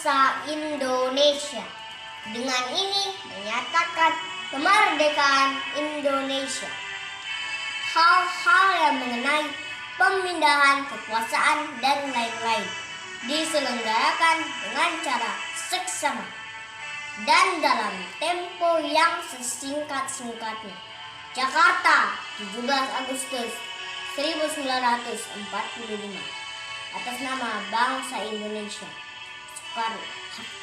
bangsa Indonesia. Dengan ini menyatakan kemerdekaan Indonesia. Hal-hal yang mengenai pemindahan kekuasaan dan lain-lain diselenggarakan dengan cara seksama dan dalam tempo yang sesingkat-singkatnya. Jakarta, 17 Agustus 1945. Atas nama bangsa Indonesia, Soekarno-Hatta.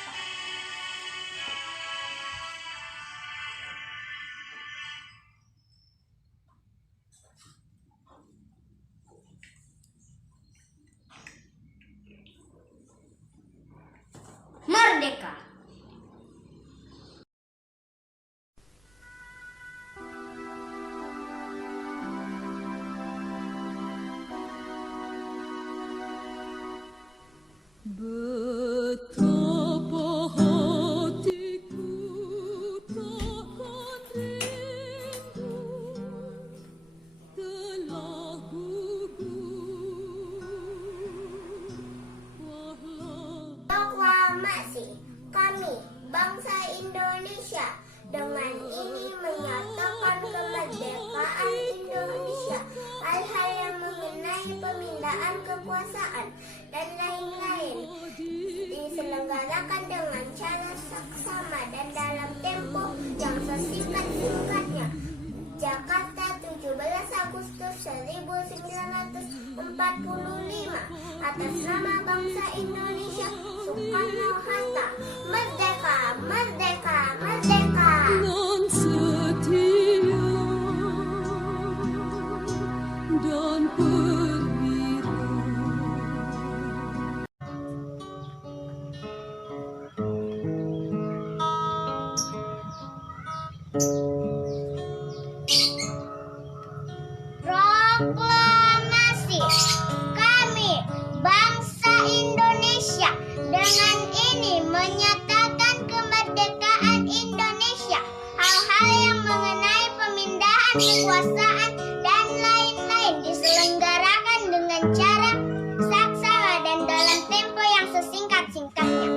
Merdeka. Betapa hatiku tahan rindu telah gugur. Proklamasi kami bangsa Indonesia dengan ini menyatakan kemerdekaan Indonesia. Hal-hal yang mengenai pemindahan kekuasaan dan lain-lain diselenggarakan dengan cara seksama dan dalam tempo yang sesingkat-singkatnya. Jakarta, 17 Agustus 1945. Atas nama bangsa Indonesia, Soekarno-Hatta. Merdeka, merdeka, merdeka. Dengan setia dan perwira. Proklamasi kami bangsa Indonesia dengan ini menyatakan kemerdekaan Indonesia. Hal-hal yang mengenai pemindahan kekuasaan dan lain-lain diselenggarakan dengan cara seksama dan dalam tempo yang sesingkat-singkatnya.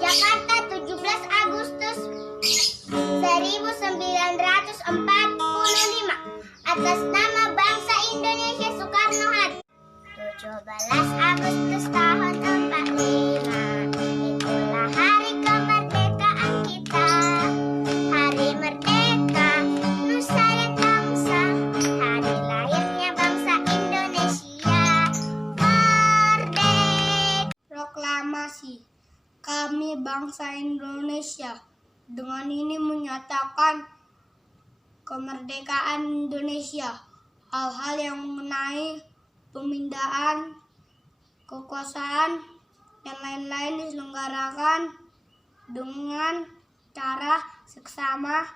Jakarta, 17 Agustus 1945. Atas nama bangsa Indonesia, Soekarno-Hatta. 17 Agustus tahun 45. Itulah hari kemerdekaan kita. Hari merdeka, nusa dan bangsa. Hari lahirnya bangsa Indonesia. Merdeka. Proklamasi kami bangsa Indonesia. Dengan ini menyatakan kemerdekaan Indonesia. Hal-hal yang mengenai pemindahan kekuasaan dan lain-lain diselenggarakan dengan cara seksama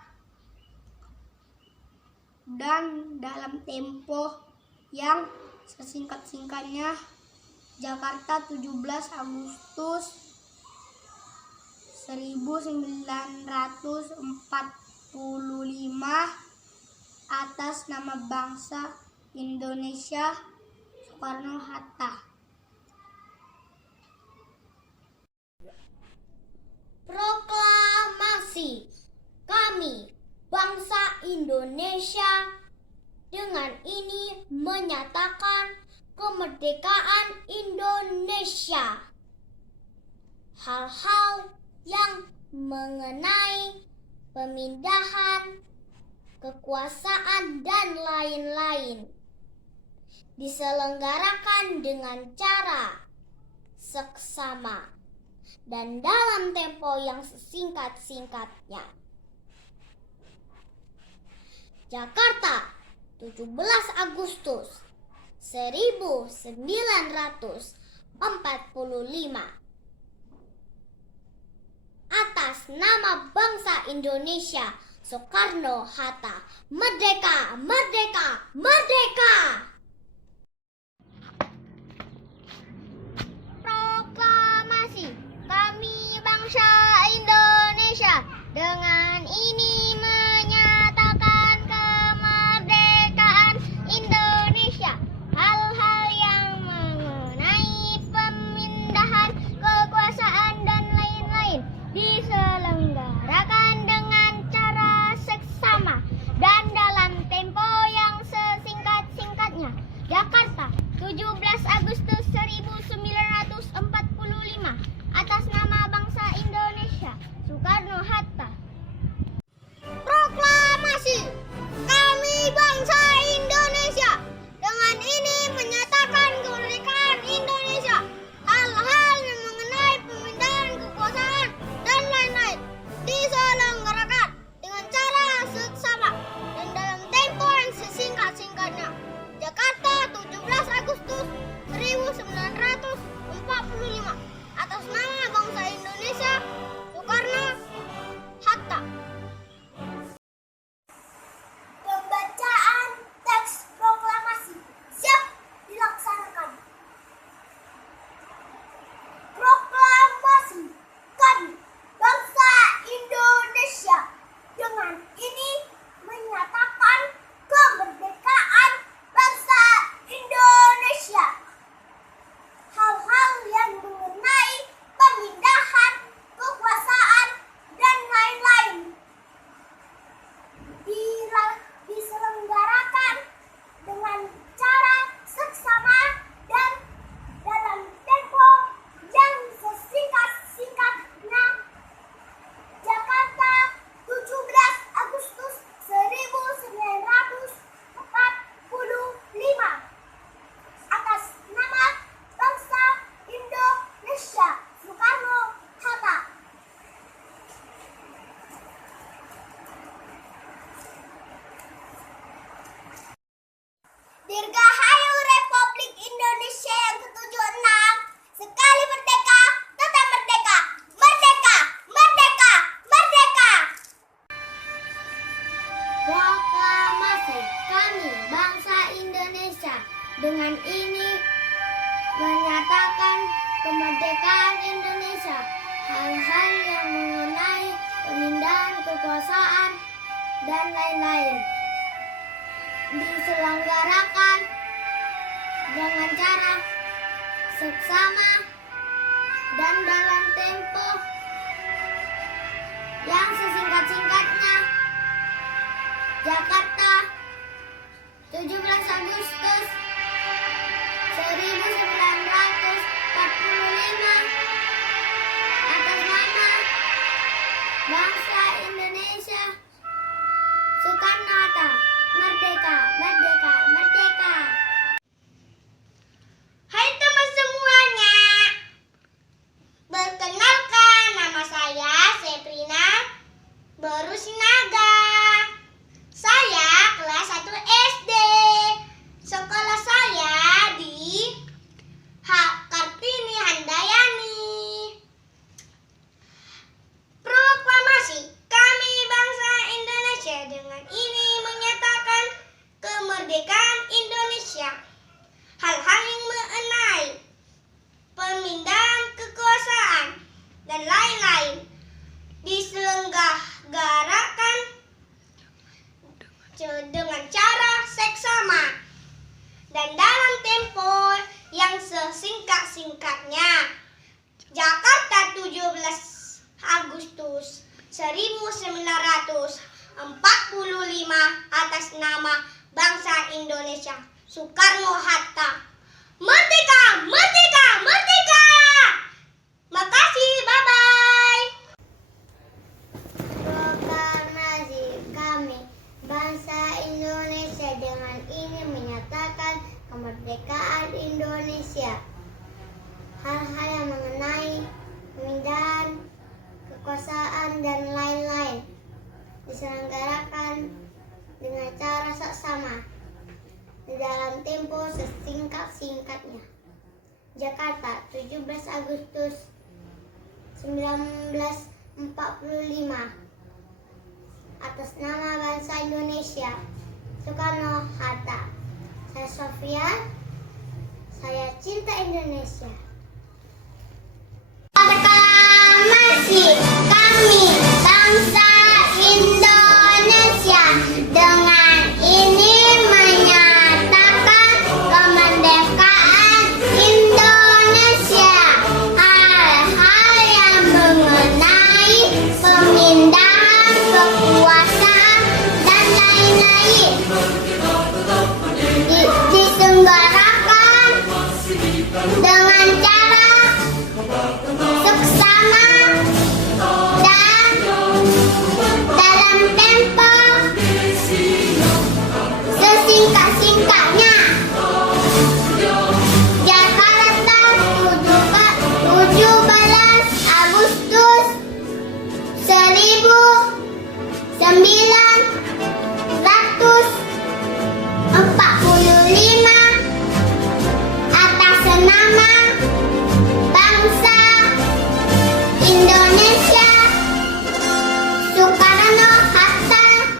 dan dalam tempo yang sesingkat-singkatnya. Jakarta, 17 Agustus 1945. Atas nama bangsa Indonesia, Soekarno-Hatta. Proklamasi kami bangsa Indonesia dengan ini menyatakan kemerdekaan Indonesia. Hal-hal yang mengenai pemindahan kekuasaan dan lain-lain diselenggarakan dengan cara seksama dan dalam tempo yang sesingkat-singkatnya. Jakarta, 17 Agustus 1945. Atas nama bangsa Indonesia, Soekarno-Hatta. Merdeka, merdeka, merdeka. Proklamasi kami bangsa Indonesia dengan ini menyatakan kemerdekaan Indonesia. Hal-hal yang mengenai pemindahan kekuasaan dan dan lain-lain. Diselenggarakan dengan cara seksama dan dalam tempo yang sesingkat-singkatnya. Jakarta, 17 Agustus 1945, atas nama bangsa Indonesia, Soekarno-Hatta, merdeka, merdeka, merdeka. Hai teman semuanya. Perkenalkan, nama saya Seprina Berusinaga. Saya kelas 1 SD. Sekolah saya di Kartini Handayani. Proklamasi kami bangsa Indonesia dengan ini menyatakan kemerdekaan Indonesia. Hal-hal yang mengenai pemindahan kekuasaan dan lain-lain diselenggarakan dengan cara seksama dan dalam tempo yang sesingkat-singkatnya. Jakarta, 17 Agustus 1945, atas nama bangsa Indonesia, Soekarno-Hatta. Merdeka, merdeka, merdeka. Makasih, bye-bye. Proklamasi kami bangsa Indonesia dengan ini menyatakan kemerdekaan Indonesia. Hal-hal yang mengenai pemindahan kekuasaan dan lain-lain diselenggarakan dengan cara seksama di dalam tempo sesingkat-singkatnya. Jakarta, 17 Agustus 1945, atas nama bangsa Indonesia, Soekarno-Hatta. Saya Sofia, saya cinta Indonesia. Proklamasi